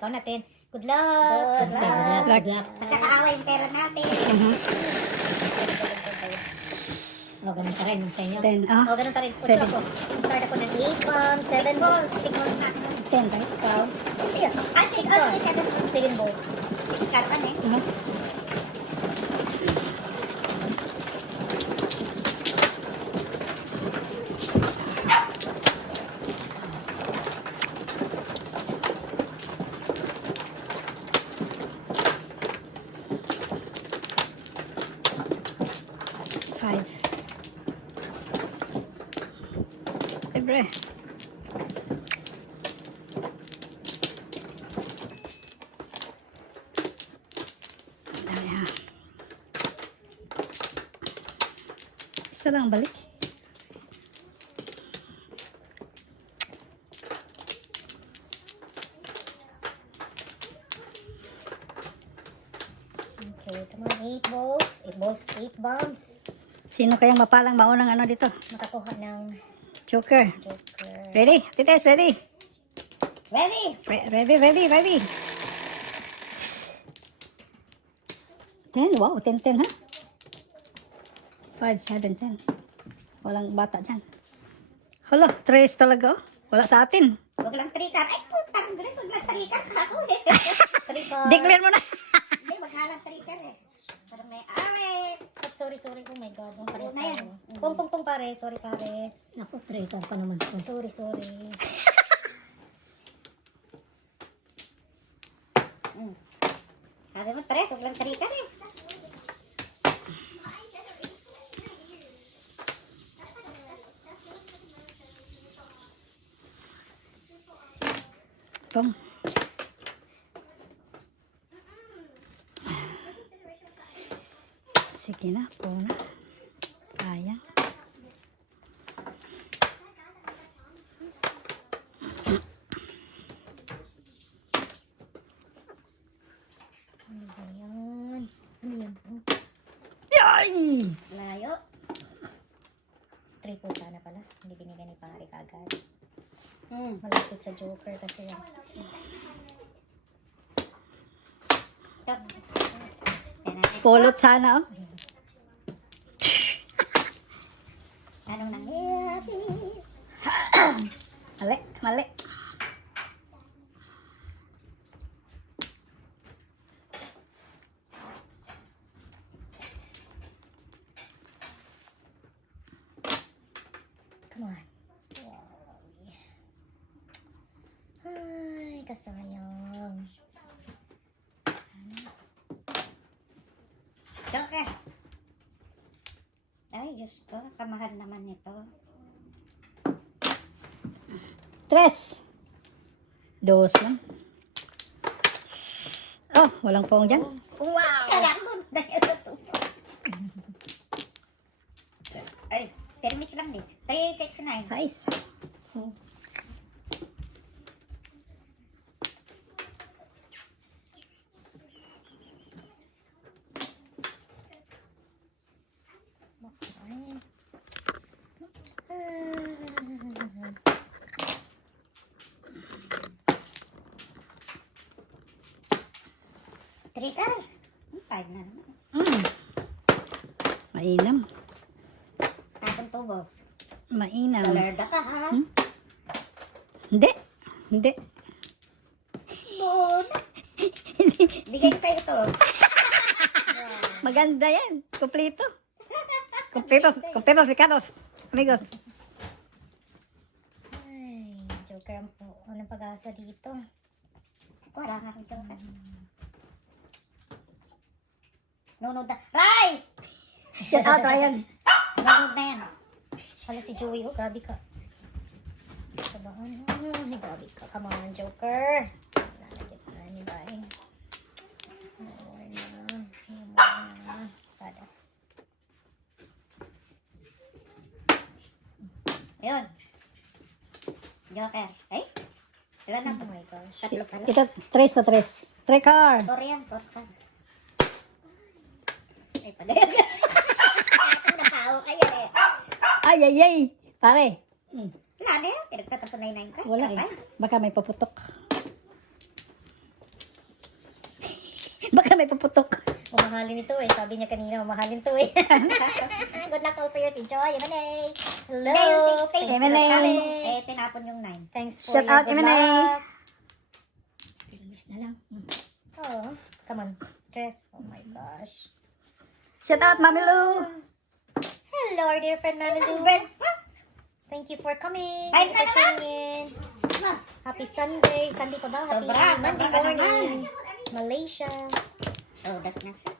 Ikaw natin. Good luck. Good luck. Good luck. Magkakaaway yung pera natin. O, ganun pa rin sa inyo. 10. O, ganun pa rin. Kutso Seven. ako. Start ako ng 8 bombs, 7 balls, 6 balls na. 10, right? 12, 6 balls. 7 balls. 7 balls. 6 karpan eh. Five. Libre. Dami ha. Isa lang balik. Okay, come on. 8 balls. 8 balls, 8 bombs. Sino kayang mapalang maunang ano dito? Makakuha ng Joker. Joker. Ready? Tites, ready? Ready? Ready. 10, wow, 10, ha? 5, 7, 10. Walang bata dyan. Hala, 3 talaga, oh. Wala sa atin. Huwag lang 3 card. Ay, putang bilis. Huwag lang 3 card. Ako eh. 3 cards. Declare mo na. Hindi, maghalang 3 card eh. Parang may are. Oh, sorry. Oh my God. Ang pares Na yan. tayo. Pung pare. Sorry pare. Ako, 3 pa naman. Sorry. Sabi mo 3. Huwag lang 3 card eh. Pong. Sige na, po na. Sayang. Ano ba yan? Ano yan? Yay! Layo. 3 po sana pala. Hindi binigyan ni pare kagad. Malapit sa Joker kasi yan. Pulot sana, oh. Anong nangyari? Mali. Come on. Ay, kasayang. Jokers. Ay, Diyos ko. Kamahal naman ito. 3. 2 lang. Oh, walang pong dyan. Wow! Karambot na ito. Ay, permis lang din. 369. Size. Three card. 5 na naman. Mainam. Tapon to, boss. Mainam. Kalarda ka, ha? Hindi. Bon. Bigay ko sa'yo ito. Maganda yan. Kompleto. Kompleto si Carlos. Amigos. Ay, Joker ang po. Anong pag-asa dito? Wala nga akong joker. Nunod na. Ray! Shout out, Ryan. Nunod na yan. Wala si Joey. Oh, grabe ka. Sabahan. Ay, grabe ka. Come on, Joker. Lalagyan pa ni Bay. More na. Sadas. Ayun. Joker. Ay? Ilan na Oh po? my gosh. Tatlo pala. Ito, 3 na 3. 3 card. Korean, Korean. Ay, padayan. Atong nakao kayo eh. Ay. Pare. Wala na yan. Pinagtatapon na yun ka. Wala eh. Baka may paputok. Baka may puputok. Mamahalin ito eh. Sabi niya kanina, mamahalin to eh. Good luck all players. Enjoy. M&A. Hello. Hindi, yung 6 Thanks M&A. for coming. Eh, tinapon yung 9. Thanks for Shout your out, good M&A. luck. Pilamis na lang. Oh, come on. Dress. Oh my gosh. Shout out, Mami Lou. Hello, our dear friend Mamadou. Thank you for coming. Ay, Thank you for tuning in. Happy Sunday. Sunday pa ba? Happy Sobra, Monday sobra ka morning. Malaysia. Oh, that's na siya.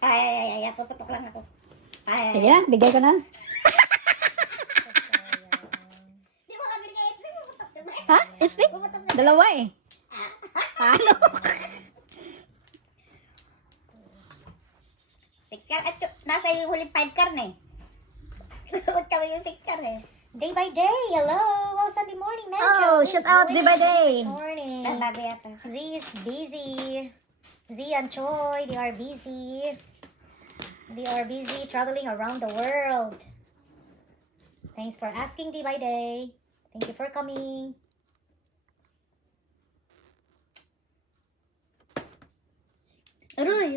Ay, puputok lang ako. Ay, Sige na, bigay ko na. Di mo kami nga ito, puputok siya. Ha? It's it? Dalawa eh. Ano? 6 car. At nasa yung huling 5 car na eh. Tsaka yung 6 car eh. Day by day. Hello. Oh, Sunday morning, man. Oh, shout out, day by day. Morning. Lalago yata. Z is busy. Z and Choi, they are busy. They are busy traveling around the world. Thanks for asking day by day. Thank you for coming. Aroy.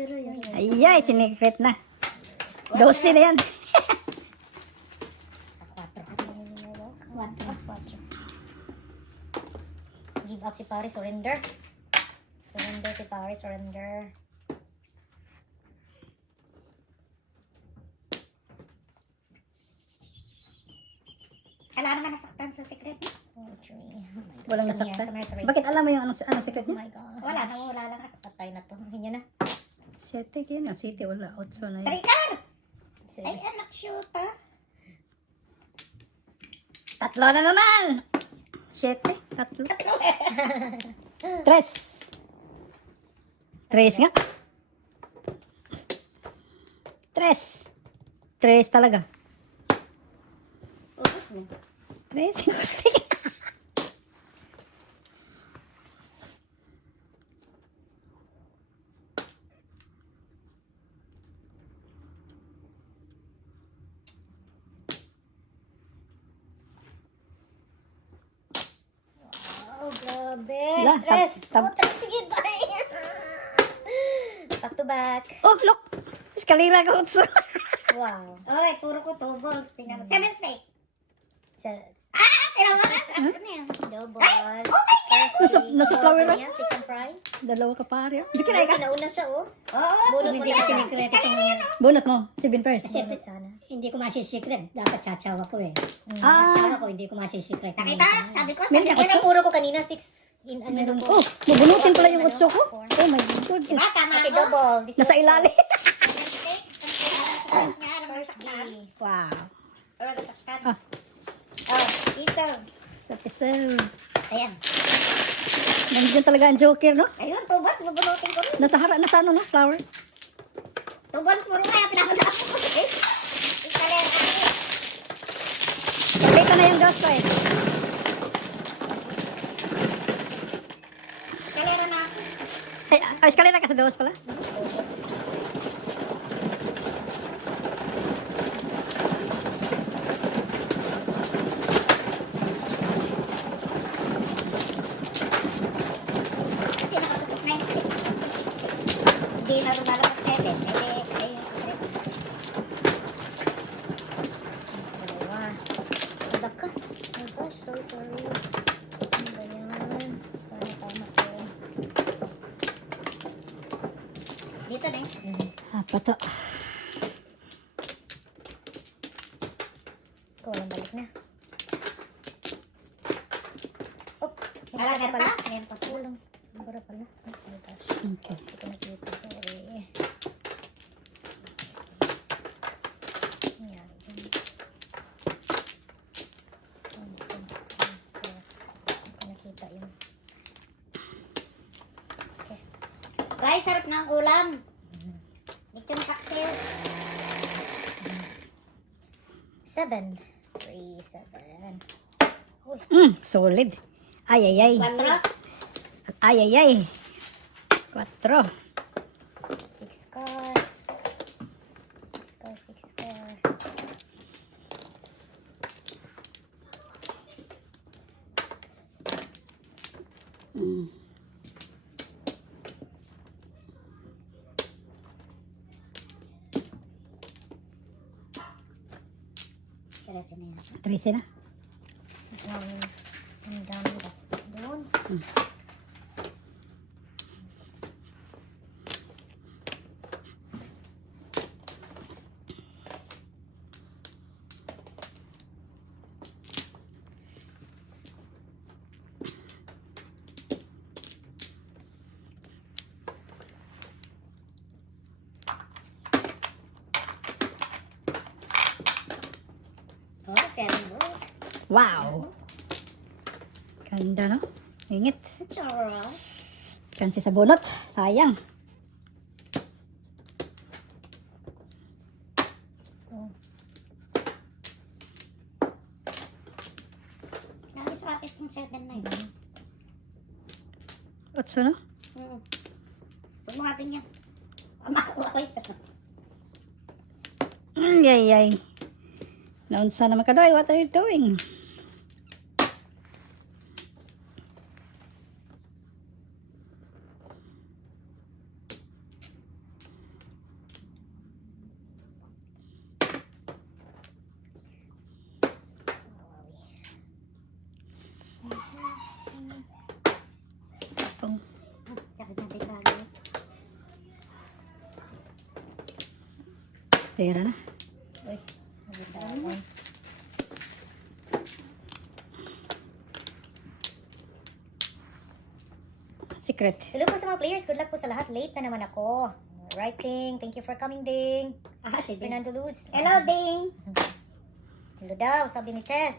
Ayay, sinikret na. 12 na yan. Give up si Paris, surrender. Surrender si Paris, surrender. Kala naman nasaktan sa secret. Oh, three. Oh my gosh. Walang Come here, nasaktan. come here, three. Bakit alam mo yung anong secret Oh niya? my God. Wala, nawala lang ako. Patay na to. Hinyan na. 7 kayo na. City, wala. 8 na 3 yun. car! Sige. Ay, anak, shoot ah. 3 na naman! 7, 3. 3. 3 nga. 3. 3 talaga. 3. Gusti. Oh, grabe. Wala, Tres. tab- Oh, tres. Sige, bye. Back to back. Oh, look! Eskalira ko. Wow. Oy, puro ko 2 balls. Tingnan mo. 7 snake. Ah, Tinawa ka? Ano yan? double. Ay! Oh my God! Nasa flower na. na. Second prize. Dalawa ka pare. Hindi ka Ay, na nauna siya, oh. Oo, Bunot mo hindi na. kasi Bunot mo. 7 first. Secret sana. Hindi ko masisecret. Dapat chachawa ko eh. Ah. Chachawa ko, hindi ko masisecret. Nakita? Sabi ko, Meron sabi ako. ko. Yan ang puro ko kanina. 6 in ano Meron. ko. Oh, mabunutin pala yung 8 ko. Oh my God. Diba, tama Okay, ako? double. Nasa ilalim. First D. Wow. Oh, ito. Sa pisel. Ayan. Nandiyan talaga ang joker, no? Ayun, 2 balls. Bubunutin ko rin. Nasa harap na sa ano, no? Flower. 2 balls, puro kaya. Pinakuna ako. Iskaler ako. Pakita na yung dust side. Iskalera na ako. Ay, eskalera ka sa dos pala. Kasi nakatutok na yung stick. Hindi na lumalabas 7. Eh, yung secret. Dalawa. Sadak ka. Oh my gosh, so sorry. Ano ba yan? Sana tama ko. Dito din. Pato. Ikaw lang balik na. Oh, Alagan pala. pa? Ayan pa. Kulang. Sobra pala. Oh my gosh. Okay. Hindi ko nakita. Sorry. Ayan. Dyan. Hindi ko nakita yun. Rice, sarap ng ulam. Ito yung kaksil. 7. 3, 7. Uy. Solid. Ay, ay, ay. 4. Ay, ay, ay. 4. 6 card. 6 card, 6 card. Mm. Seryoso na yan. 13 na. Ang dami bastos doon. Oh, 7 rolls. Wow! Ganda, no? Ingit. It's alright. Kansi sa bunot. Sayang. Nakiswapit yung 7 na yun. Otso, no? Huwag mo atin yan. Makuha ko yun. Yay, yay. Naunsa naman ka, Doy? What are you doing? Oh, Yakit natin bagay. pera na. Uy, nagitawan. Secret. Hello po sa mga players. Good luck po sa lahat. Late na naman ako. Writing. Thank you for coming, Ding. Si Ding. Fernando Luz. Hello, Ding. Hello daw, sabi ni Tess.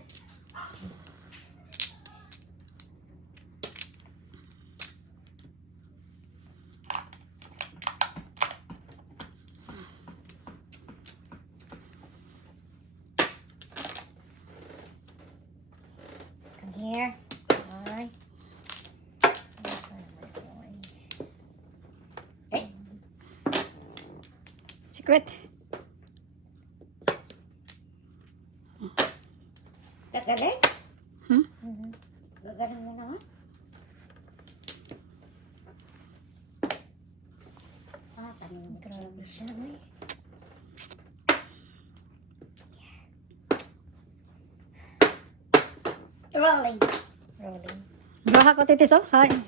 Come here. Hi. Secret. Gagaling? Hmm? Mhm. Gagaling mo naman. Panin. Grabe siya, eh. Rolling. Rolling. Braha ko titis, oh. Sayang.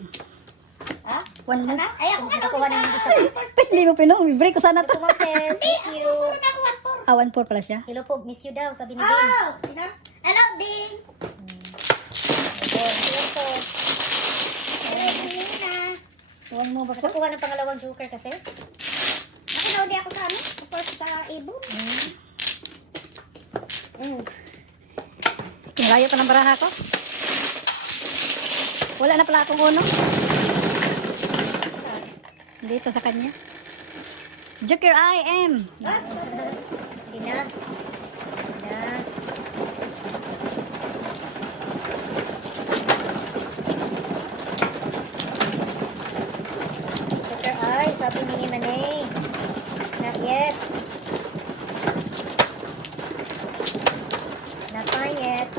Ha? One more. Ano? Ay, ako nga Nakuha na yung isa. Ay, hindi mo pinong. Break ko sana to. Hello po, Tess. Miss you. Puro na ako 1-4. Ah, 1-4 pala siya. Hello po, miss you daw, sabi ni Ding. Oh! Sino? Hello, Ding. Hello po. Hello, Nina. Huwag mo ba kukuha ng pangalawang joker kasi? Nakinauli ako sa ano? Sa ibon. Layo pa ng baraha ko. Wala na pala akong uno. Dito sa kanya. Joker I am. Hindi na. Hindi na. Joker ay, sabi ni Manay. Not yet. Not fine yet.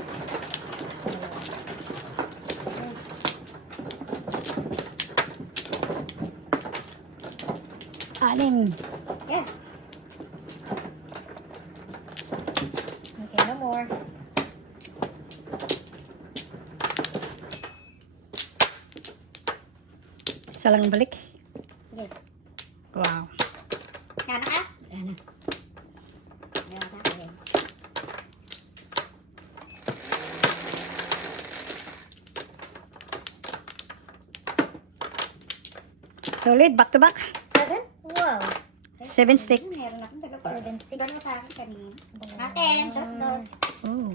Anim. Yeah. Okay, no more. Isa lang balik. Okay. Wow. Kano ka? Ayan na. Meron na ako eh. Solid. Back to back. 7? Wow. 7 stick. Meron akong dalawa. 7 sticks. Dalawa sa akin kanina. Akin, dos. Oh.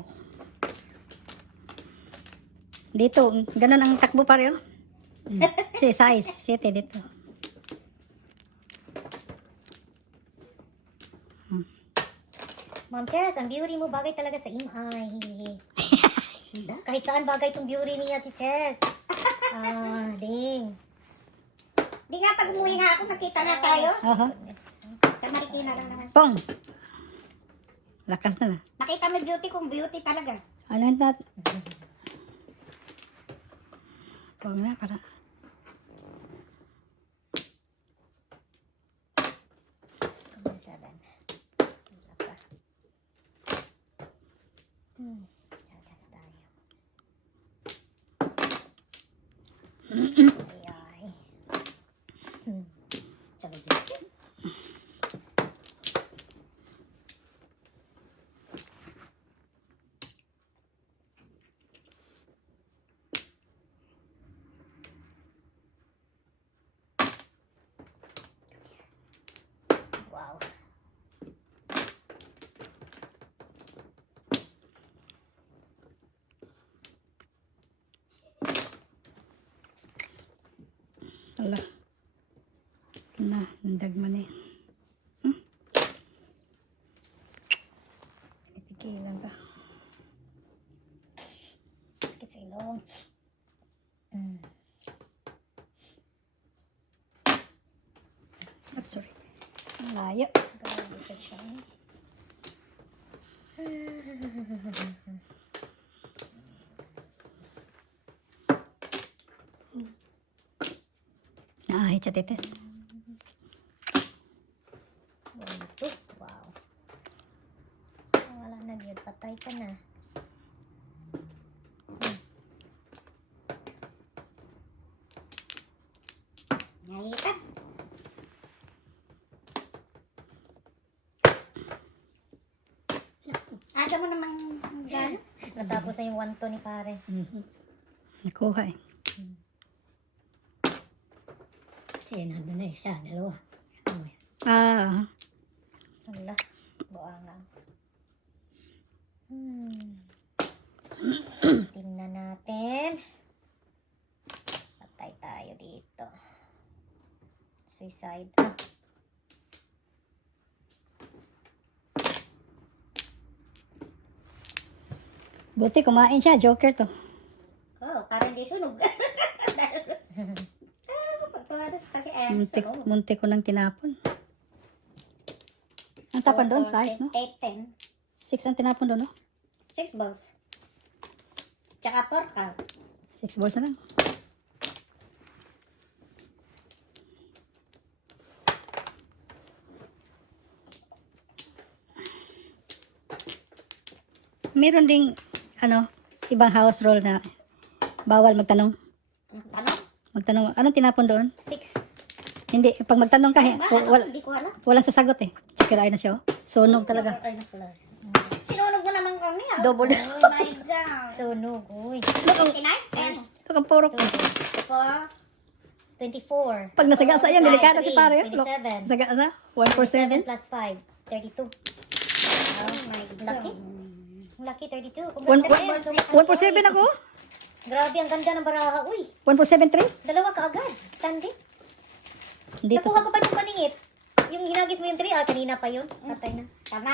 Dito. Ganun ang takbo pareho. Si size. 7 dito. Ma'am Tess, ang beauty mo bagay talaga sa imay. Kahit saan bagay tong beauty ni Ate Tess. Ah, Ding. Di nga pag umuwi nga ako, nakita na tayo. Aha. Goodness. Nakikita lang naman. Pong. Lakas na na. Nakita mo beauty kung beauty talaga. Ano na? Huwag na, para. Come on, 7. Wala pa. Chagas tayo. Ay. Tsaka Diyos. Wow. Ala. Na, nandagman eh. Pinipigilan ka. Sakit sa ilong. Oh, sorry. Ang layo. Grabe siya siya. Naahit sa tetes. Ito. Wow. Wala na yun. Patay ka na. Nakikita? Aga mo namang gano'n. Natapos na yung 1 to ni pare. Nakuha eh. Kasi nandun na isa, dalawa. Ano yan? Ah, Wala. Buangan. Tingnan natin. Patay tayo dito. Suicide. buti kumain siya. Joker to. Oh, parang hindi sunog. Pagkakas kasi Muntik, sunog. muntik ko nang tinapon. Ang tapan doon, size, no? 8, 10. 6 ang tinapon doon, no? 6 balls. Tsaka 4 count. 6 balls na lang. Meron ding, ibang house rule na bawal magtanong. Ano? Magtanong, anong tinapon doon? 6. Hindi, pag magtanong ka, Hindi ko alam. walang sasagot eh. Kirain na siya, oh. Sunog talaga. Ay, naklas. Sinunog mo naman kami. ah. Double. Oh my God. Sunog. Uy. 29? Ito kang porok. 4. 24. Pag nasagasa yan, delikado si pare. 27. Sagasa, 1 for 7. 7 plus 5. 32. Oh my God. Lucky. Lucky 32. 1 for 7 ako. Grabe, ang ganda ng baraha. Uy, 1 for 7, 3. dalawa ka agad. Standing. Dito Nakuha ko pa yung paningit. Yung hinagis mo yung 3, kanina pa yun. Patay na. Tama.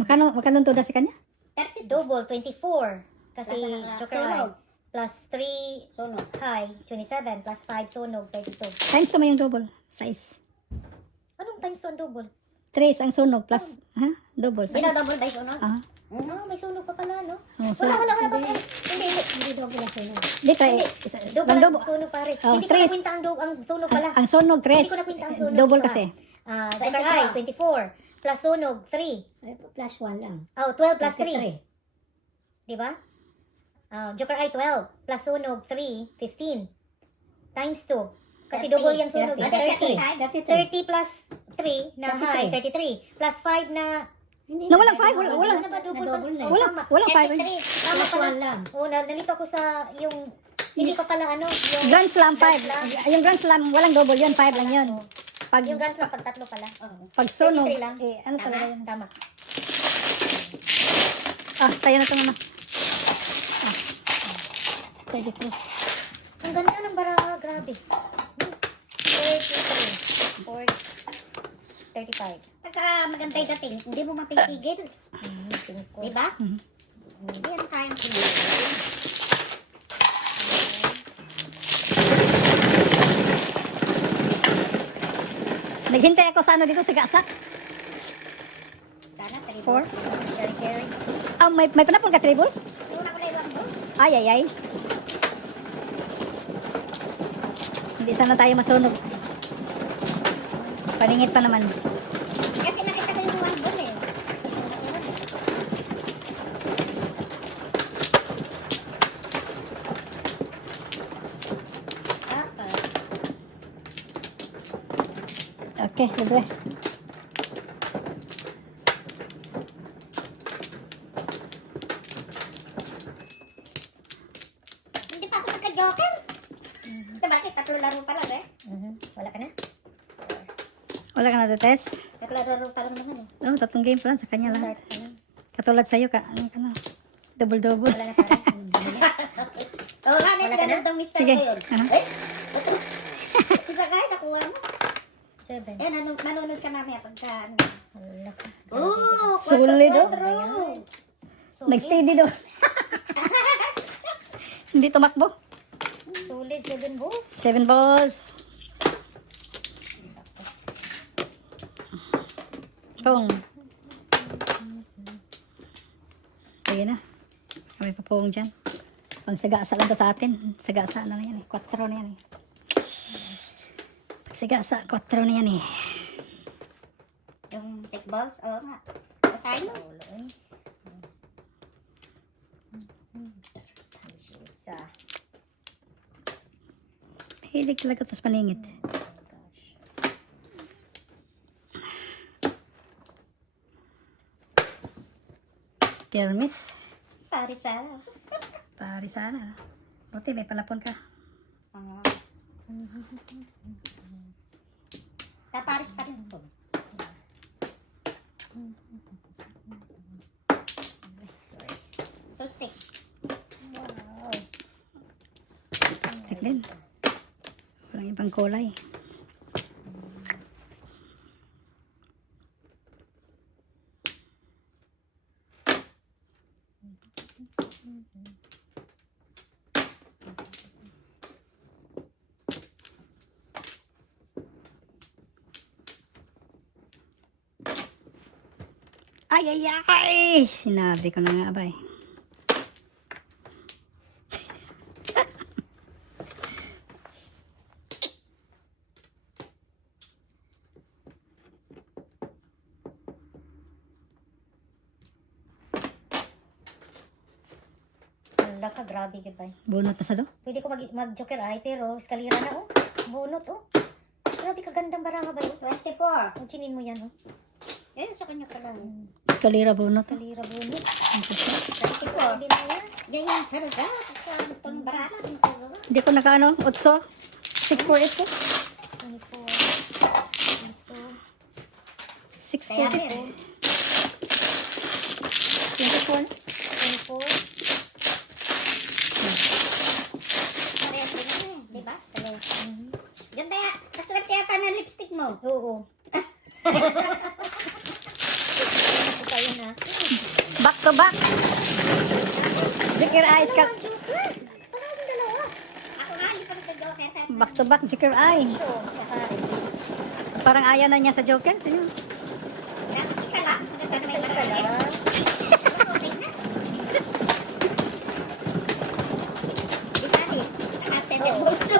Magkano to sa kanya? 32. Double, 24. Kasi Plus, joker sunog. high. Plus 3 Sunog. high, 27. Plus 5 sunog, 32. Times to mo yung double. Size. Anong times to ang double? 3 ang sunog plus, double size. Double by sunog. Ah, Oh, may sunog pa pala, no? oh, so, Wala pa. Hindi. Hindi daw pala sa'yo. di tayo, Double ang ang double. sunog, pare. Oh, Hindi ko tres. nakwinta ang sunog pala. Ang sunog, 3. Hindi ko nakwinta ang sunog. Double Isa. kasi. Joker high, 24. Plus sunog, 3. Ay, plus 1 lang. Oh, 12 plus 3. 23. Di ba? Joker high, 12. Plus sunog, 3. 15. Times 2. Kasi 30. double yung sunog. 30. 30. 33. 30 plus 3 na high, 33. Plus 5 na... Hindi Na walang na, 5, wala. Ano na ba? Double pa? Na-double na. Oh, Wala, tama. walang 5. 33. Tama Plus pala. 1 lang. Oh, nalito ako sa yung... Hindi ko pala yung... Grand Slam Grand 5. Slam. Yung Grand Slam, walang double yun, 5 lang yun. Oh. Pag, Yung Grand Slam, pag tatlo pala. pag sunog, 23 lang. ano Tama. talaga yun? Tama. Tayo na ito muna. 32. Ang ganda ng baraha, grabe. 33, 40, 35. Pagka maganda yung dating, hindi mo mapipigil. Cinco. Di ba? Mhm. Hindi yan kayang pigil. Naghintay ako sa dito sa gasak. Sana, 3 Four. balls. Carry. May panapon ka, 3 balls? Una ko na ilang doon. Ay. Hindi sana tayo masunog. Paningit pa naman. Kasi nakita ko yung one ball eh. Apat. Okay, libre. Hindi pa ako nagka-joker. Bakit? 3 laro pa lang eh. Wala ka na? Wala ka na test? 3 laro pa lang naman eh. Oo, 3 game pa lang. Sa kanya lang. Start ka na. Katulad sa'yo, ano ka na? Double-double. Wala na pare. Oo nga, may Wala ka na? pinanong tong mister Sige. ko yun. Aha. Eh? Isa kayo, nakuha mo. 7. Eh, manunod siya mamaya pagka ano. Wala ka. Oo, Solid, oh. 4-4. Nag-steady doon. Hindi tumakbo. Solid 7 balls. 7 balls. Pong. Sige na. Kami pa pong dyan. Pang sagasa lang to sa atin. Sagasa na yan eh. 4 na yan eh. Sagasa, 4 na yan eh. Yung 6 balls, oo nga. Basahin mo. Solo eh. Juice. Hilig talaga ito sa paningit. Kermis. Parisal. Pari sana. Buti may panapon ka. Oo. Paris pa rin po. Sorry. Toastic. Wow. Stick din. Walang ibang kulay. Ay, ay, ay! Sinabi ko na nga ba eh. Wala ka. Grabe ka ba? Bunot na sa do? Pwede ko mag-joker ay pero eskalira na oh. Bunot oh. Grabe ka gandang baraha ba yun? 24. Kutsinin mo yan oh. Eh, sa kanya pala. Eskalira bunot. Eskalira bunot. 24. Hindi na yan. Ganyan talaga. Sa itong barala. Hindi ko nakaano. 8. 6 for 8 ko. 24. So, 6 Kaya for meron. 24. 24. Parehas din ano eh. Diba? Hello. Ganda ya. Kaswerte yata ng lipstick mo. Oo. Ito tayo na. Back to back. Joker eye. Joker. Parang yung dalawa. Ako nga, hindi pa rin sa joker. Back to back. Joker eye. So, sakari. Parang ayaw na niya sa Joker. Ayun. Isa lang. Ganda May na isa lang. Okay na. Di ba eh? Lahat 7 balls na.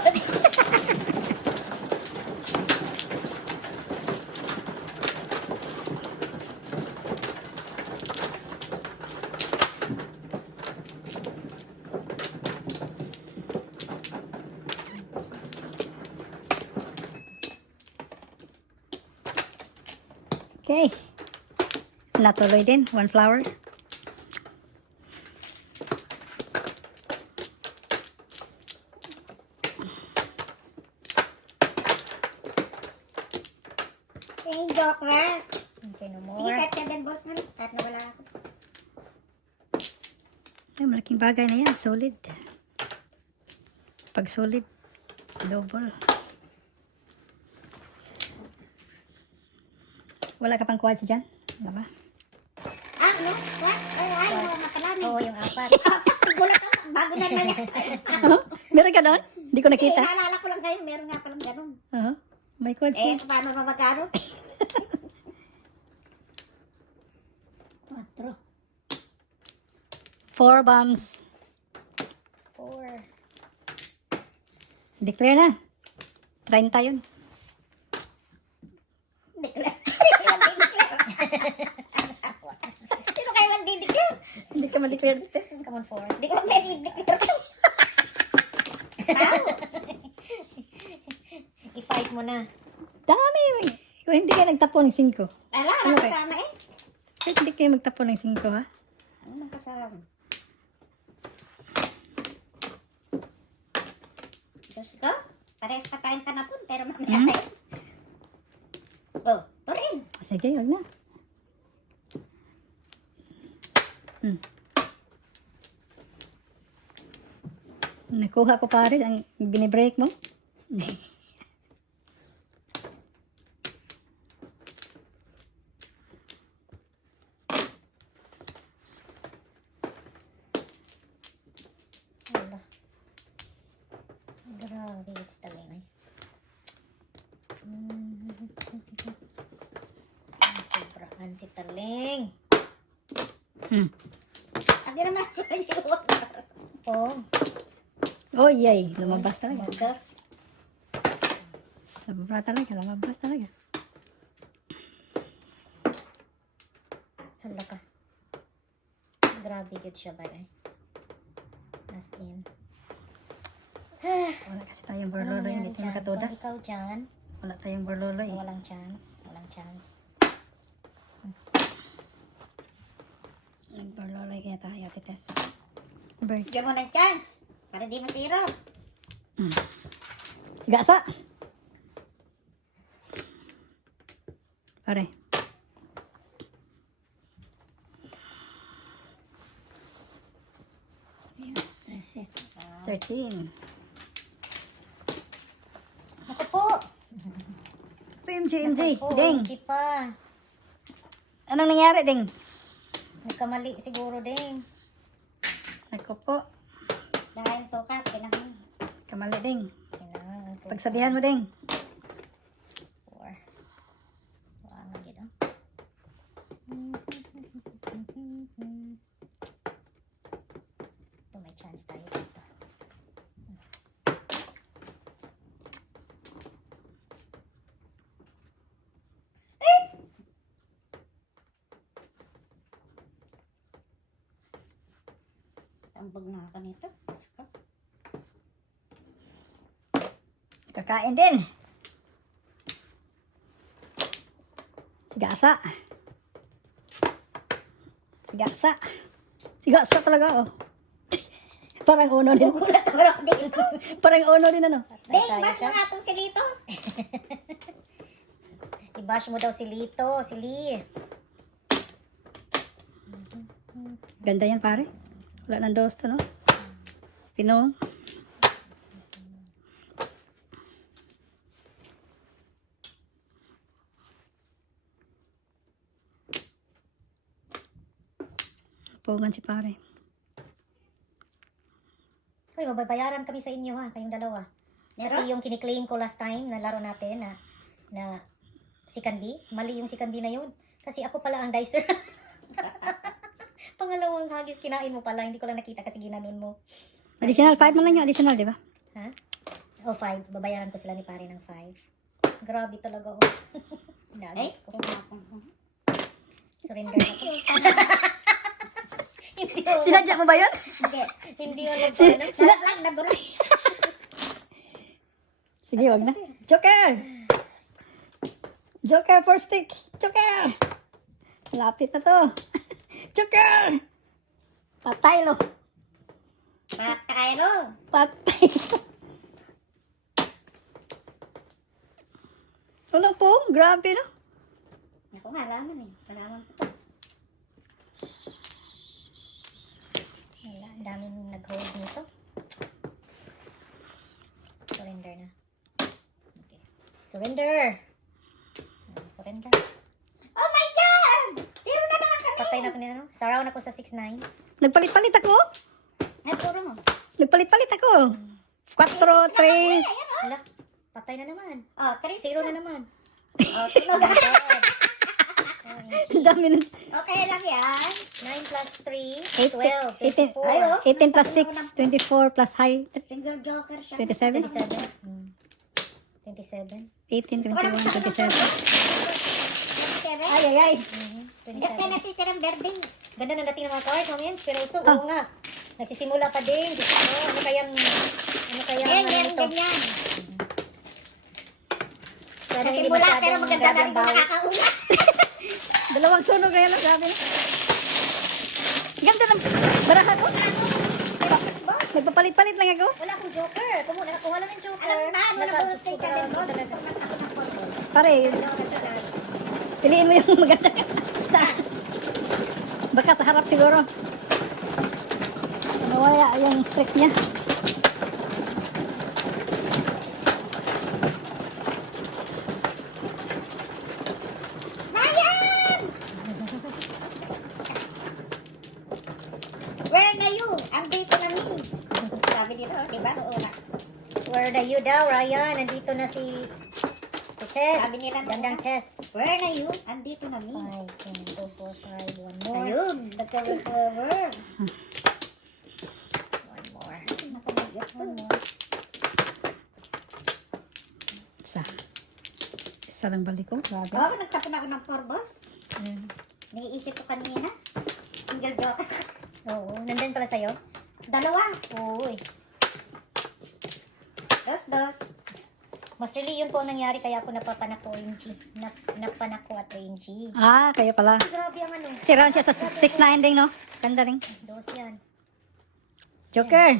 Okay. Natuloy din. 1 flower. Yung joker. Okay, no Sige, more. kahit 7 balls na lang. Kahit nawala ako. Ay, malaking bagay na yan. Solid. Pag solid, double. Wala ka pang quads dyan? Wala ba? Ah, ano? What? Ay, no, makalami. Oo, yung 4. Gulat ako. Bago na na yan. Ano? Meron ka doon? Hindi ko Eh, nakita. naalala ko lang kayo. Meron nga palang ganun. May quads Eh, yan. paano na magkano? 4. 4 bombs. 4. Declare na. 30 yun. Sino kayo magdideclare? Hindi ka ma-declare test. Come on, 4. Hindi ko magdideclare. I-fight mo na. Dami. Kung hindi kayo nagtapon ng 5. Ala, Ano ano kay- kasama eh? Kahit hindi kayo magtapon ng 5, ha? Ano man kasama? Diyos ko, parehas pa tayong kanapon, pero mamaya tayo. Oh, to rin. Sige, wag na. Nakuha ko pare ang binibreak mo. Wala. Grabe, it's taling eh. Sobrahan si Taling. Sabi naman ako yung Oh, Oh, yay. Lumabas talaga. Magas. Sobra talaga. Lumabas talaga. hala ka. Grabe yun siya ba eh. As in. Wala kasi tayong borloloy. Hindi tayo makatudas. Kung ikaw dyan, Wala tayong borloloy. walang chance. Walang chance. Nagborloloy kaya tayo, tites. Break. Bigyan mo ng chance. Para di masiro. Gasa. Pare. Ayan, 13. 13. Ako po! PMG, MJ. Ako, Ding. hindi pa. Anong nangyari, Ding? Nagkamali siguro din. Ako po. Dahil tokat, kinakang. Kamali, Ding. Kailangan ang Pagsabihan mo, Ding. 4. Wow, gitu. Oh, may chance tayo dito. Tambag na ako nito. Diyos ko. Kakain din. Sigasa. Sigasa. Sigasa talaga, oh. Parang uno din. Gulat naman ako din. Parang uno din, ano. Ding, tayo bash mo siya. nga itong silito. I-bash mo daw si Lito, si Lee. Ganda yan, pare. Wala ng dos to, no? Pinong. Pogan si pare. Uy, mababayaran kami sa inyo ha, kayong dalawa. Kasi yung kiniklaim ko last time na laro natin na si Canby, mali yung si Canby na yun. Kasi ako pala ang dicer. Pangalawang hagis kinain mo pala, hindi ko lang nakita kasi ginanon mo. Additional 5 man lang yung additional, di ba? Ha? O 5, babayaran ko sila ni pare ng 5. Grabe talaga oh. Eh, Nagis ko. kinakang. Surrender na to. Hindi mo, Sinadya mo ba yun? Hindi. hindi mo nagpaano. Sarap lang, nadulas. Sige, wag na. Joker! Joker for stick! Joker! Lapit na to. Joker! Patay lo. Patay lo. Patay. Wala po. Grabe, no? Ako nga, alaman eh. Alaman ko to. Wala, ang daming nag-hold nito. Surrender na. Okay. Surrender! Surrender. Oh my God! Zero na naman kami. Patay na ako niya, no? Surround ako sa 6-9. Nagpalit-palit ako. Ay, puro mo. Nagpalit-palit ako. 4, 3. Wala, patay na naman. Oh, 3 Zero na naman. Oh, sunog. Ang dami na. Okay lang yan. 9 plus 3, 18, 12, 24. Ayo. 18 plus 6, 24 plus high, Single joker siya. 27. 27. 27. 18, 21, 27. Kere. Ay, ay, ay. Depende 27. na si Tirang Berding. Ganda ng dating ng mga cards, Ma'am Yens. Pero isog, Ah. oo nga. Nagsisimula pa din. Diyos ko, ano kayang Ganyan, ito? ganyan. Pero Kasi hindi mula, masyadong pero maganda na rin yung grabe ang nakakauna. Dalawang sunog kaya lang sabi. Ganda ng baraha ko. Nagpapalit-palit lang ako. Wala akong joker. Nakakuha lang ng joker. Alam ba, ano na Naka- bunot sa isa din boss? Talaga. Gusto nagtapon ng purple. Pare, piliin mo yung maganda. Baka sa harap siguro. Nawala yung streak niya. Ryan! Where na you? Andito na me. Sabi nila, di ba? Noon na. Where are you daw, Ryan? Nandito na si Tess. Sabi nila, Gandang Tess. Where na you? Andito na me. 5, 2, 4, 5. One more. Ayun, nagka-recover. One more. Nakamagat ko. One more. Isa lang balik ko. Grabe. Oo, nagtapon ako ng 4 boss. Mm. Naiisip ko kanina. Single joke. Oo, nandun pala sa'yo. Dalawa. Oo eh. Dos. Master Lee, yun po ang nangyari kaya ako napapanak ko OMG. Napanak ko at OMG. Ah, kayo pala. Grabe ang ano. Siraan siya sa 6-9 din, no? Ganda rin. Dos yan. Joker.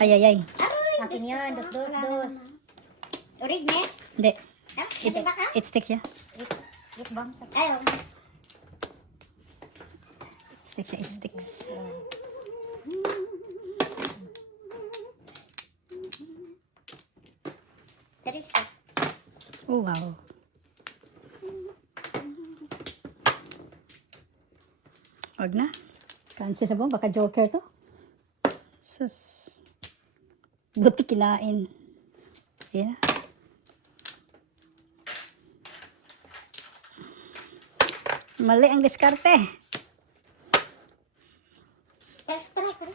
Ay, ay, ay. Akin yan. Dos. Urig na eh. Hindi. Ah, It's, nandun ba ka? it sticks siya. It bombs up. Ayaw. It sticks siya, it sticks. There is ka. Oh, wow. Huwag na. Kansi sa baka joker to. Sus. Buti kinain. Yeah. Mali ang diskarte. There's strike. Ano?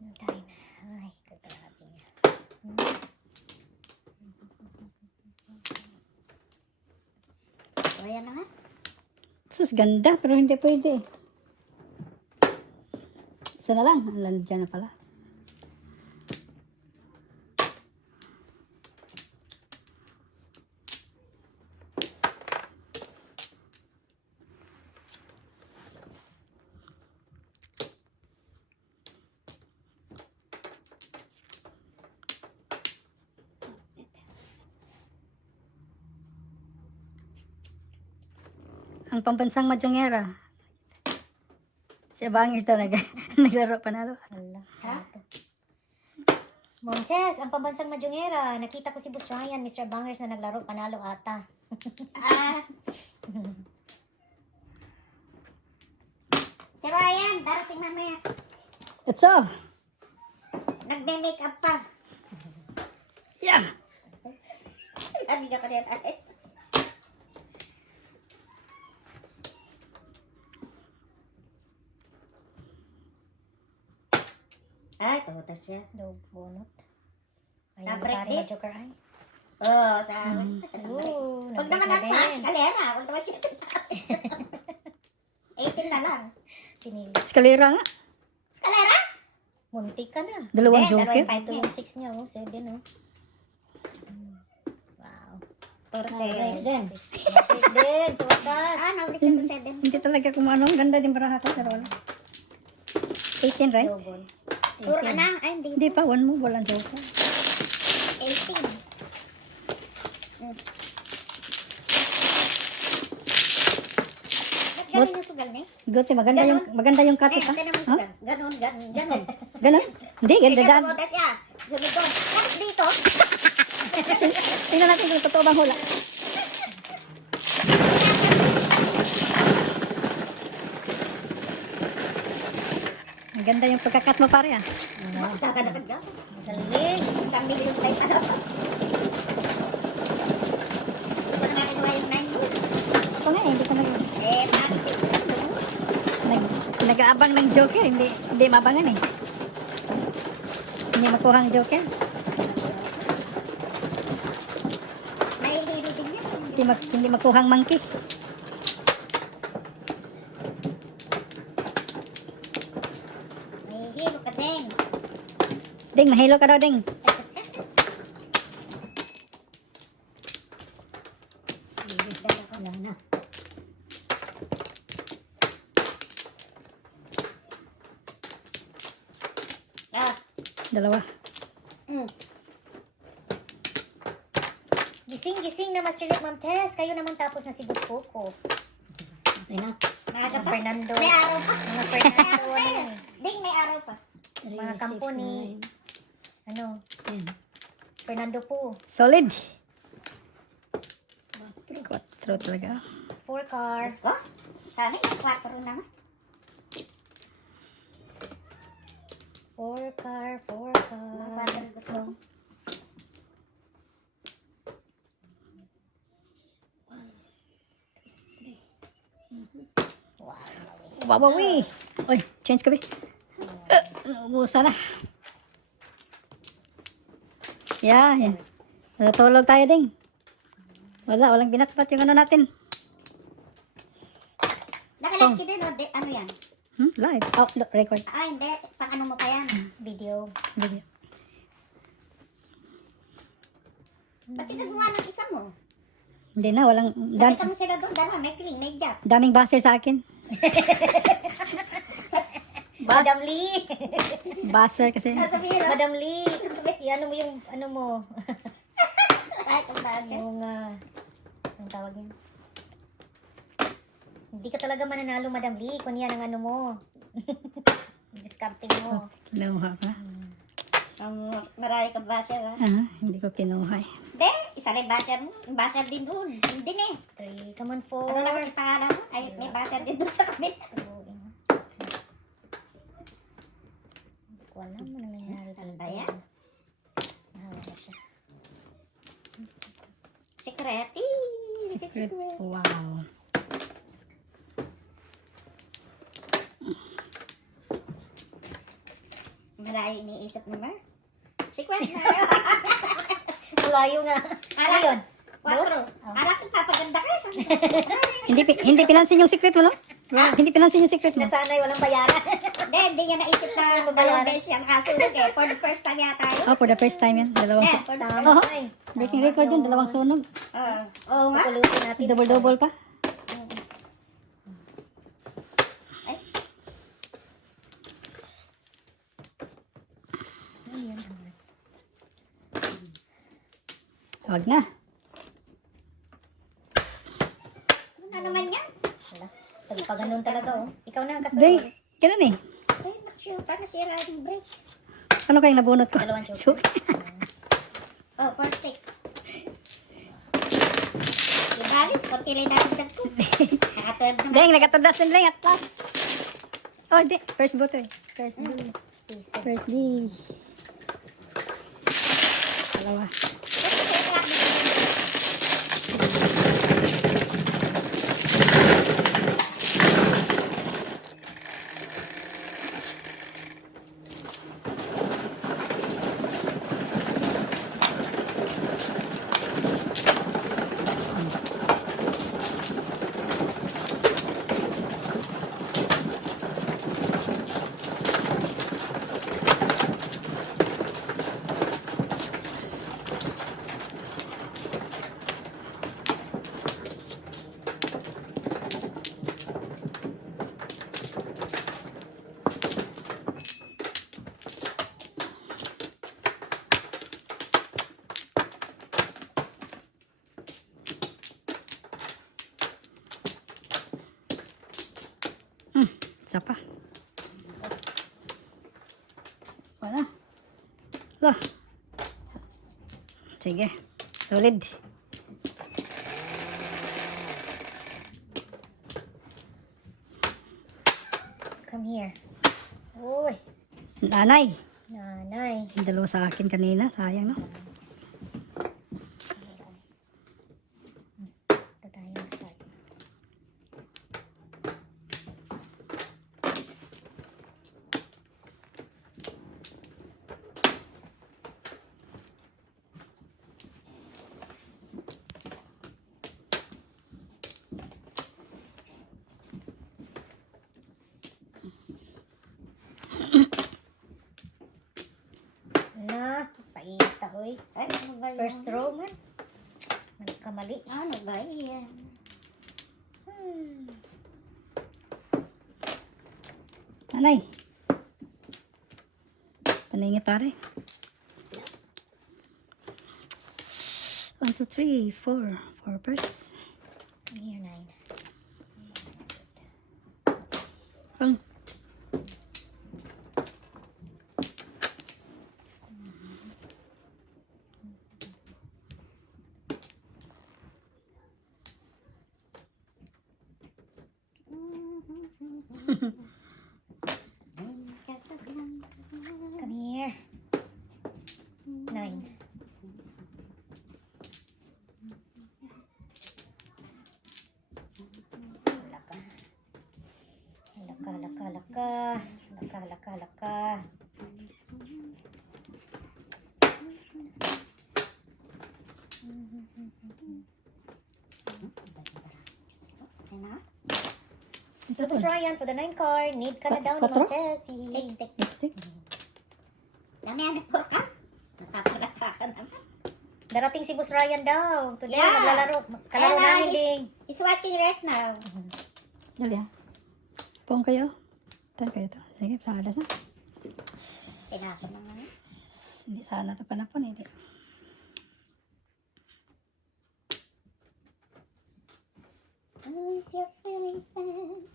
Ang time. Ay, grabe niya. O, yan na nga. Sus, ganda. Pero hindi pwede. Isa na lang. Nandiyan na pala. Ang pambansang Madyongera. Si Abangers talaga. Naglaro panalo. Hala, sarap. Montes, ang pambansang Madyongera. Nakita ko si Boss Ryan, Mr. Bangers na naglaro, panalo ata. Ah. Si Ryan, darating mamaya. It's off. Nagme-makeup pa. Yeah. Amiga ka rin. Ay, tutas siya. Dog bonot. Ay, Na-break pare din? na joker ay. Oo, sa amin. Oo, Huwag nag-break naman na ang pa, din. skalera. Huwag naman siya. 18 na lang. Pinili. Eskalera nga. Skalera? Munti ka na. Dalawang Hindi, joker. dalawang Ito yung 6 niya, oh. 7, oh. Wow. Torse. Din. Break din, sa wakas. Ah, naulit siya sa 7. Hindi talaga kung ano. Ang ganda din baraha ko. Pero wala. 18, right? Double. Tour ka na. Ay, hindi. Hindi pa. One mo. Walang joker. 18. Ba't ganun yung sugal na eh? Guti. Maganda yung Eh, katik ha. tinan mo yung Ha? sugal. Ganun, ganun, ganun. Ganon? Hindi. Kasi Ganda. tumotas siya. Sunod doon. Tapos dito, Tingnan natin kung totoo bang hula. Maganda yung pagkakat mo pare ah. Magkakalakad ka. Galing. 1 million tayo ano. Hindi ko na nakinuha yung 9 years. Ako nga eh, hindi ko Bakit nag-aabang ng joker, hindi mabangan eh. Hindi makuha ang joker. Nahihilo din yan. Hindi makuha ang monkey. Nahihilo ka din. Ding, mahilo ka daw, Ding. Wala na. Ah, Dalawa. Gising na Master Lip Ma'am Tess. Kayo naman tapos na si Buscoco. Okay na. maaga pa. Fernando. May araw pa. Mga Fernando. ano yan? Ding, may araw pa. Mga kampo ni, ano, 10. Fernando po. Solid. 4 talaga. 4 cars. Oh, sana yung 4 naman. 4 car. Mga 4 gusto ko. Wow. Wawawi. Oy, change ka ba? Ubusan na. Yan. Natulog tayo, Ding. Walang binatbat yung ano natin. Nakalaki din, o, ano yan? Live. Oh, record. Ah, hindi. Pang ano mo pa yan? Video. Video. Ba't ginagawa ng isa mo? Hindi na, walang Nakita mo sila doon, dala, may clean, may gap. daming buzzer sa akin. Madam Lee. Buzzer kasi. Sasabihin, oh, Madam Lee. Ano mo yung, ano mo? kahit ang bagay. Yung, ang tawag niya? Hindi ka talaga mananalo, Madam Lee, kung yan ang ano mo. Discarding mo. Kinuha pa. Marami kang basher, ha? Hindi ko kinuha eh. Hindi, isa lang basher mo. Yung basher din doon. Hindi din eh. 3, come on, 4. Ano na kasi pangalan mo? Ay, may basher din doon sa kabila. Hindi ko alam ano nangyari dito. Ano ba yan? Wala siya. Secrety. Secret. Wow. Malayo iniisip ni Mar. Secret na. Malayo nga. Ayun. 4. Alam ko papaganda ka. Hindi pinansin yung secret mo, no? Hindi pinansin yung secret mo. Nasanay walang bayaran. Hindi niya naisip na dalawang beses siya nakasunod eh. For the first time yata yun. Oh, for the first time yan. Dalawang Eh, for the first Tama Oh. ay. breaking record yun. Dalawang sunog. Oo nga. Pulutin natin. Double-double pa. Ay, Huwag na. ano na naman yan? Wala. Pag ganun talaga, oh. Ikaw na ang Day, kasunod. ganun eh. Ay, nakshuta na sira yung brake. Ano kayong nabunot ko? Dalawang joke. Oh, first take. Yung galis, konti lang nakagdag ko. Naka-12 naman. Deng, nagatudas din lang at last. Oh, di. First buto eh. First D. Please. First D. Dalawa. Isa pa. Wala. Lah. Sige. Solid. Come here. Uy, Nanay. nanay. Yung dalawa sa akin kanina. Sayang, no? Ito tayo start. Na, paita oy. Ay, ano ba yan? First row man. Kamali. Ano ba yan? Nanay. Paningit pare. 1, 2, 3, 4. 4 purse. Come here, 9. Wrong. Come here. 9. Laka. Laka, laka, laka. Laka, laka, laka. Ano? Tapos Ryan, for the 9 card, need ka na daw ni Quatro? Ma'am Jessie. Lipstick. Lipstick. Dami po ka? Nakapagata ka naman. Darating si Boss Ryan daw. Today, Yeah. maglalaro. Kalaro Kaya nga, namin ding. He's watching right now. Dali ha. Pong kayo. Tan kayo to. Sige, sa alas na. Tinapon naman. Hindi sana ito panapon. Hindi. If you're feeling fancy,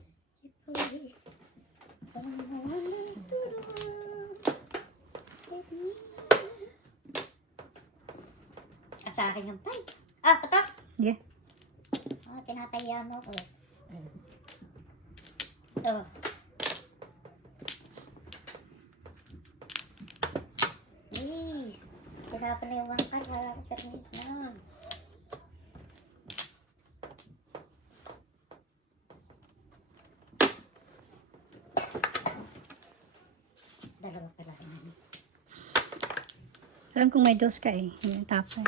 sa akin yung pan. Ah, patok! Sige. Ah, tinataya mo ko. Oh. Tinapon na yung one card. Wala ko permis na. Dalawa pala rin. Alam kong may dos ka eh. Yung tapo.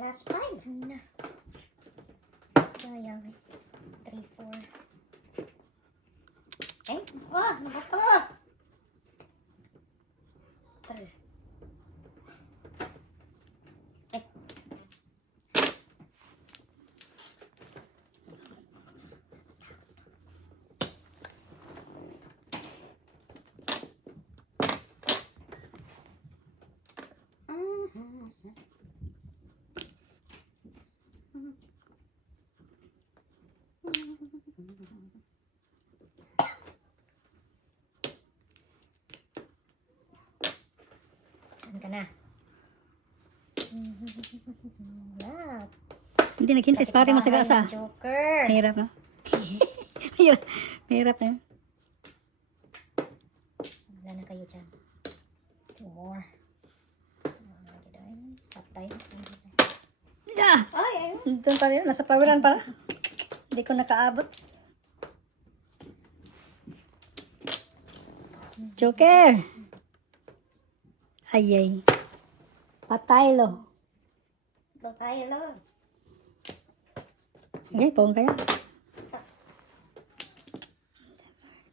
Last five. Na. Sayang eh. 3, 4. Ay, oh, nato! Ay. Saan ka na? Na. Hindi naghintis. Pare mo sa gasa. Joker. Mahirap ha. Mahirap. Mahirap na yun. Wala na kayo dyan. 2 more. Patay. Ah! Ay, ay. Doon pa rin. Nasa pawiran pala. Hindi ko nakaabot. Joker! Ayay. Patay lo. Ito tayo, lo. Okay, pong kaya.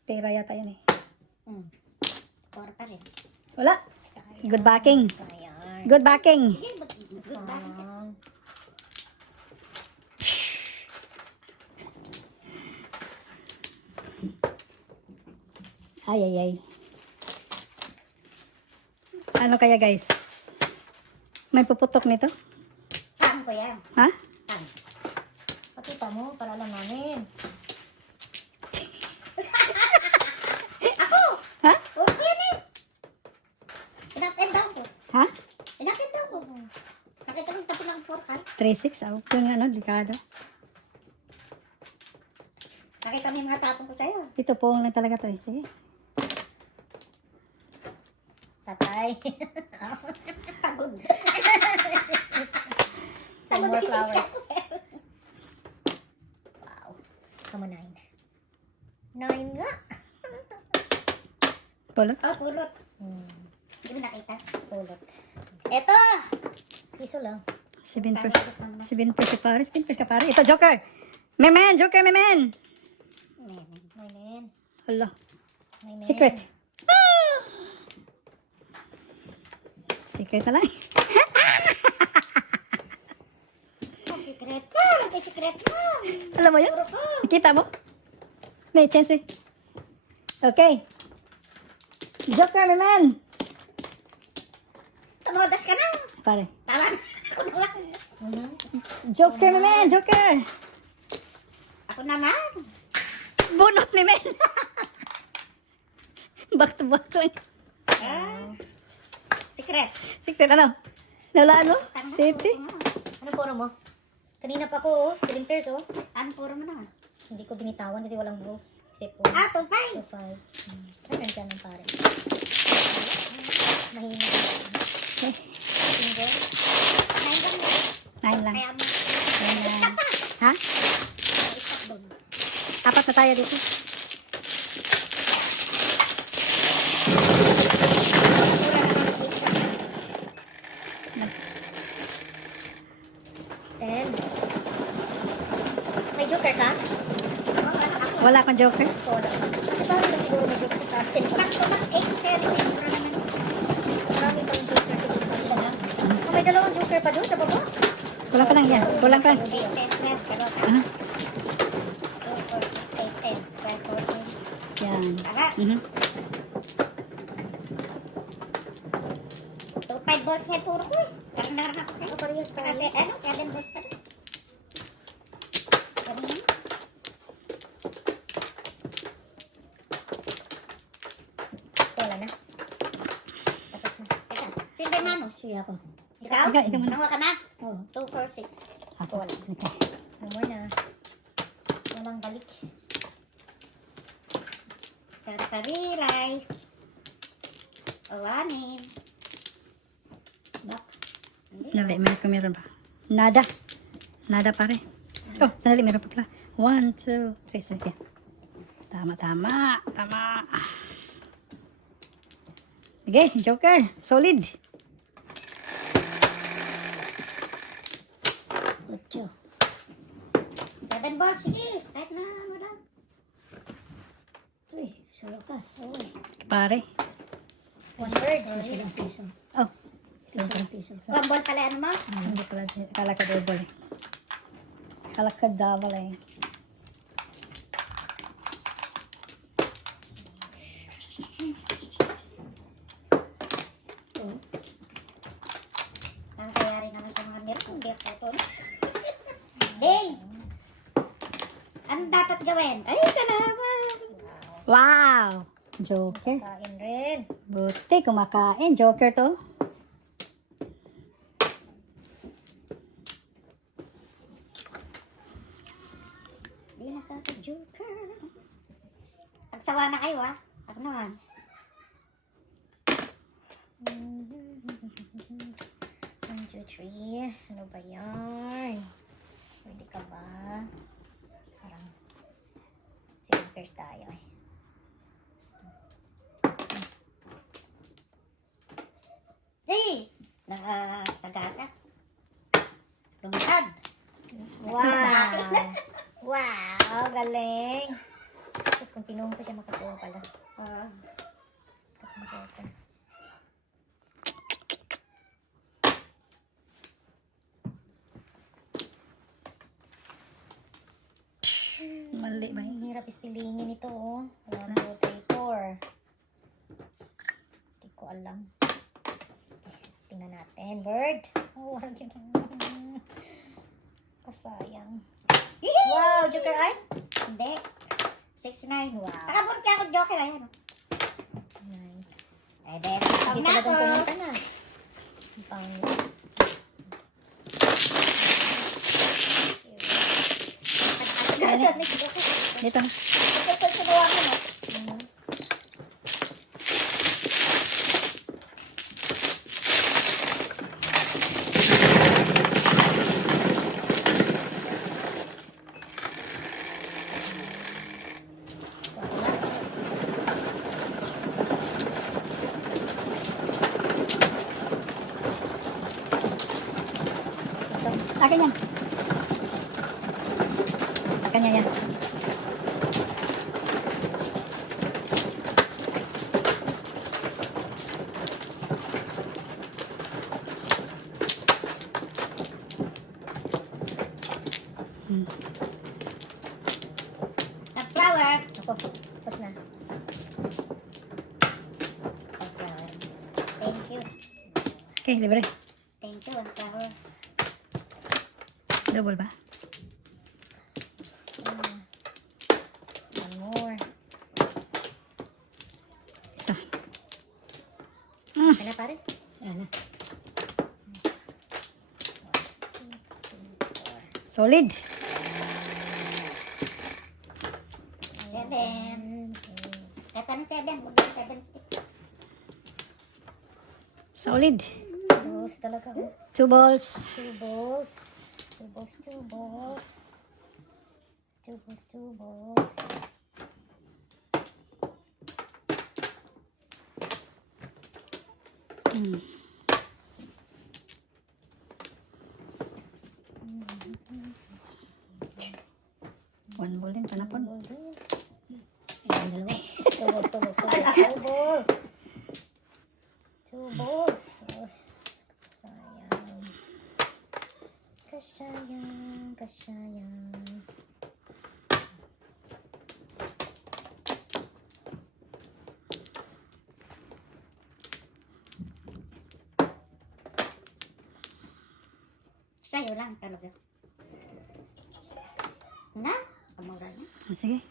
Pera yata yan eh. Four pa rin. Wala. Sayang. Good backing. Sayang. Good backing. Sige, good ba? Sayang. Ay, ay, ay. Ano kaya guys? May puputok nito? Tang ko yan. Ha? Tang. Pakita mo para alam namin. Ako! Ha? Puro ko yan eh. Up and down ko. Ha? Up and down ko. Nakita mo tapos ng 4 kan? 3-6. Oh, ito nga, no? Delikado. Nakita mo yung mga tapong ko sa'yo. Ito po lang talaga to eh. Sige. Tatay. Pagod. Some Pagod more din siya. flowers. Wow. Come on, 9. 9 nga. Pulot. Oh, pulot. Hindi mo nakita. Pulot. Eto! Piso lang. 7 per pare. 7 per pare. Ito, Joker. Memen! Joker, Memen! Mainin. Hala. Mainin. Secret. Ah! Secret na lang. Oh, secret. Ah, lagi secret. Ah. Alam mo yun? Nakita mo? May chance eh. Okay. Joker, Memen! Tumodas ka na. Pare. Tama na. Ako naman. Joker, Memen! Joker! Ako naman. Bunot, Memen! Back to back lang. Ah. Secret. Secret ano? Nalaan mo? City? Ano puro mo? Kanina pa ko, 7 pairs oh. Ano puro mo na? Hindi ko binitawan kasi walang balls. Except po. Ah, tumpay. 2, 5. Ano siya ng pare? Mahina. Single. Nine lang. 9 lang. Kaya mo. Nine lang. Ha? Stop doon. 4 na tayo dito. Ten. May joker ka? Wala akong Joker. Wala. Kasi parang na siguro may joker sa akin. Tumak 8 siya. Puro naman. Marami pang joker siguro pa siya na. Oh, may dalawang joker pa doon sa baba. Kulang pa lang yan. Kulang pa. 8, 10, 12. Pero Ah, 2, 4, 6, 8, 10, 12, 14. yan. Tara. Mhm. So, 5 balls head puro ko eh. Parang nakarap ako sa'yo. Oh, parehas tayo. Kasi ano, 7 balls ka rin. Pero yun. Wala na. Tapos na. Teka, sino ba yung mano? Siya ako. Ikaw? Ikaw muna. Nanguha ka na? Oo. 2, 4, 6. Ako. Okay. No more na. Walang balik. Karikarilay. Awanin. Back. Dali, meron pa. Nada. Nada pare. Oh, sandali, meron pa pala. 1, 2, 3, sige. Tama. Okay, Joker. Solid. 8. 7 balls, sige. Kahit na, madam. Uy, sa lakas. Uy. Pare. 1/3. Isang piso. Oh, Isang piso. 1 ball pala ano mo? hindi pala. Kala ka double eh. Kala ka double eh. Ang kayari naman sa mga meron, hindi ako ito. Ding! Anong dapat gawin? Ay, salamat! Wow! Joker. Kain rin. Buti, kumakain. Joker to. Di nakaka-joker. Pagsawa na kayo, ha? Ako naman. 1, 2, 3. Ano ba yan? Pwede ka ba? Parang 7 pairs tayo eh. Hey! Nakasagasa. Lumitad. Wow! Wow! Galing! Tapos kung pinuhon ko siya makakuha pala. Kapag Mali ba? Ang hirap ispilingin ito, oh. 1, 2, 3, 4. Hindi ko alam. Testing. Tingnan natin. Bird. Oh, warag yun. Kasayang. Wow, Joker ay? Hindi. 6-9. Wow. Nakabunot ka ako, Joker. Ayan. Nice. Eh, then, Hindi na ako. talagang pumunta na. Ang pangit. Dito. Akin yan. Akin yan yan. Flower. Ako, tapos na. Flower. Thank you. Okay, libre. Thank you, flower. Double ba? One more. Isa. Okay na pare? Yan na. Solid. 7. Ito na 7. Maganda 7 stick. Solid. Balls talaga. 2 balls. 2 balls. 2 balls, 2 balls. 2 balls, 2 balls. Hmm. One ball din, panapon. Ball din. Yan, dalawa. 2 balls, 2 balls, 2 balls. 2 balls. 2 balls. Oh, sayang. Kasayang, kasayang. Sa'yo lang talaga. Na? Kamura na. Sige.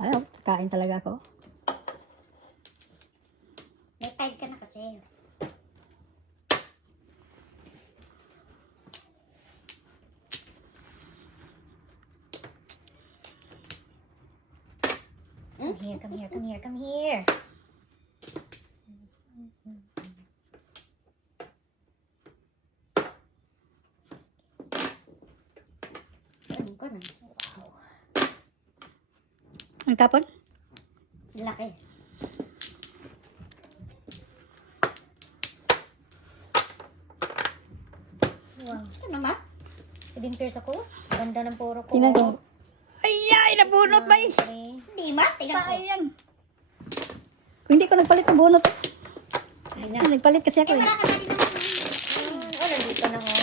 Ayaw, kain talaga ako. May tide ka na kasi. Come here, come here, come here, come here. Ano ko na? Wow. Ang tapon? Laki. Wow. Ano ma? 7 pairs ako. Ganda ng puro ko. Tingnan ko. Ay, nabunot ba eh? Hindi ma. Tingnan ko. Sayang. Kung hindi ko nagpalit ng bunot. Ayun na. Nagpalit kasi ako Eh, eh. wala ka na rin naman. Oh, nandito na ako.